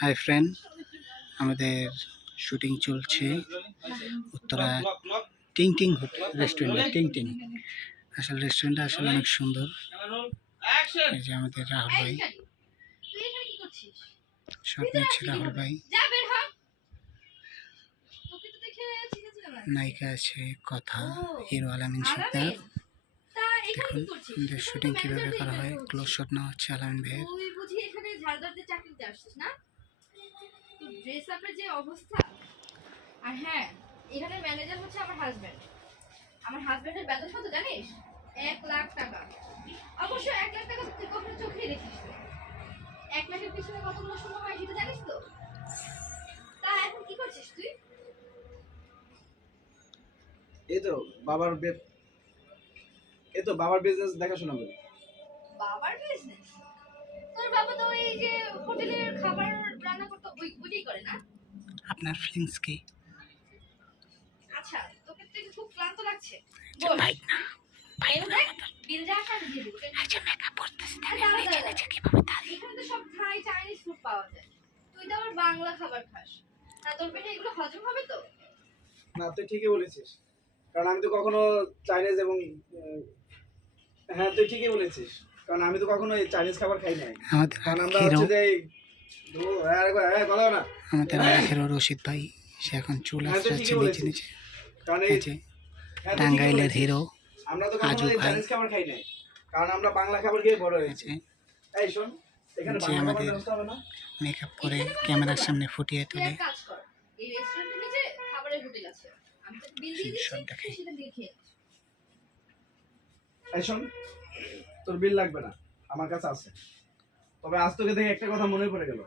Hi friend, আমাদের shooting চলছে উত্তরা টিং টিং রেস্টুরেন্টে। টিং টিং আসলে রেস্টুরেন্টটা আসলে অনেক সুন্দর। এই যে আমাদের রাহুল ভাই শট নিচ্ছে। রাহুল ভাই, নায়িকা আছে কথা, হিরো আলামিন শিকদার। দেখুন আমাদের শুটিং কিভাবে করা হয়। ক্লোজ শট নেওয়া হচ্ছে আলামিন ভাইয়ের। যে অবস্থা। আর হ্যাঁ, এখানে ম্যানেজার হচ্ছে আমার হাজবেন্ড। আমার হাজবেন্ডের বেতন কত জানিস? 1 লাখ টাকা। অবশ্য 1 লাখ টাকা তুই কখনো চোখে দেখিস না। 1 লাখের পিছনে কতগুলো শূন্য হয় সেটা জানিস তো? তা এখন কি করছিস তুই? এই তো বাবার বিজনেস দেখাশোনা করি। বাবার বিজনেস? তোর বাবা তো এই যে হোটেলের খাবার রান্না করতে ওইটাই করে না? আপনার ফিলিংস কি? আচ্ছা, তোকে তো খুব ক্লান্ত লাগছে। বল ভাই না ভাই না, বিল যা আসে আমি দিয়ে দেবো। আচ্ছা মেকআপ করতেছি তাহলে দাঁড়া, আমি দাঁড়া, এখানে দাঁড়া। কিভাবে দাঁড়িয়ে? এখানে তো সব থাই চাইনিজ ফুড পাওয়া যায়। তুই তো আবার বাংলা খাবার খাস। তা তোর পেটে এগুলো হজম হবে তো? না, তুই ঠিকই বলেছিস, কারণ আমি তো কখনো চাইনিজ এবং হ্যাঁ তুই ঠিকই বলেছিস, কারণ আমি তো কখনো চাইনিজ খাবার খাই নাই। আমাদের কারণ আমরা হিরো, হচ্ছে যে কথা না। আমাদের হিরো রশিদ ভাই, সে এখন চুল হ্যাঁ তুই আসছে ঠিকই নিচে বলেছিস, নিচে। কারণ এই যে হ্যাঁ, তুই ঠিকই টাঙ্গাইলের বলেছিস। হিরো আমরা তো কখনো আজু ভাই, চাইনিজ খাবার খাই নাই, কারণ আমরা বাংলা খাবার খেয়ে বড় এই হয়েছি। যে এই শোন, এখানে যে বাংলা খাবার আমাদের ব্যবস্থা হবে না? মেকআপ করে ক্যামেরার সামনে ফুটিয়ে তুই তুলে এক কাজ কর। এই রেস্টুরেন্টের নিচে খাবারের হোটেল আছে। আমি তোকে বিল দিয়ে দিচ্ছি, শট দেখাই। তুই সেটা দিয়ে খেয়ে নিস। এই শোন, তোর বিল লাগবে না, আমার কাছে আছে। তবে আজ তোকে দেখে একটা কথা মনে পড়ে গেল।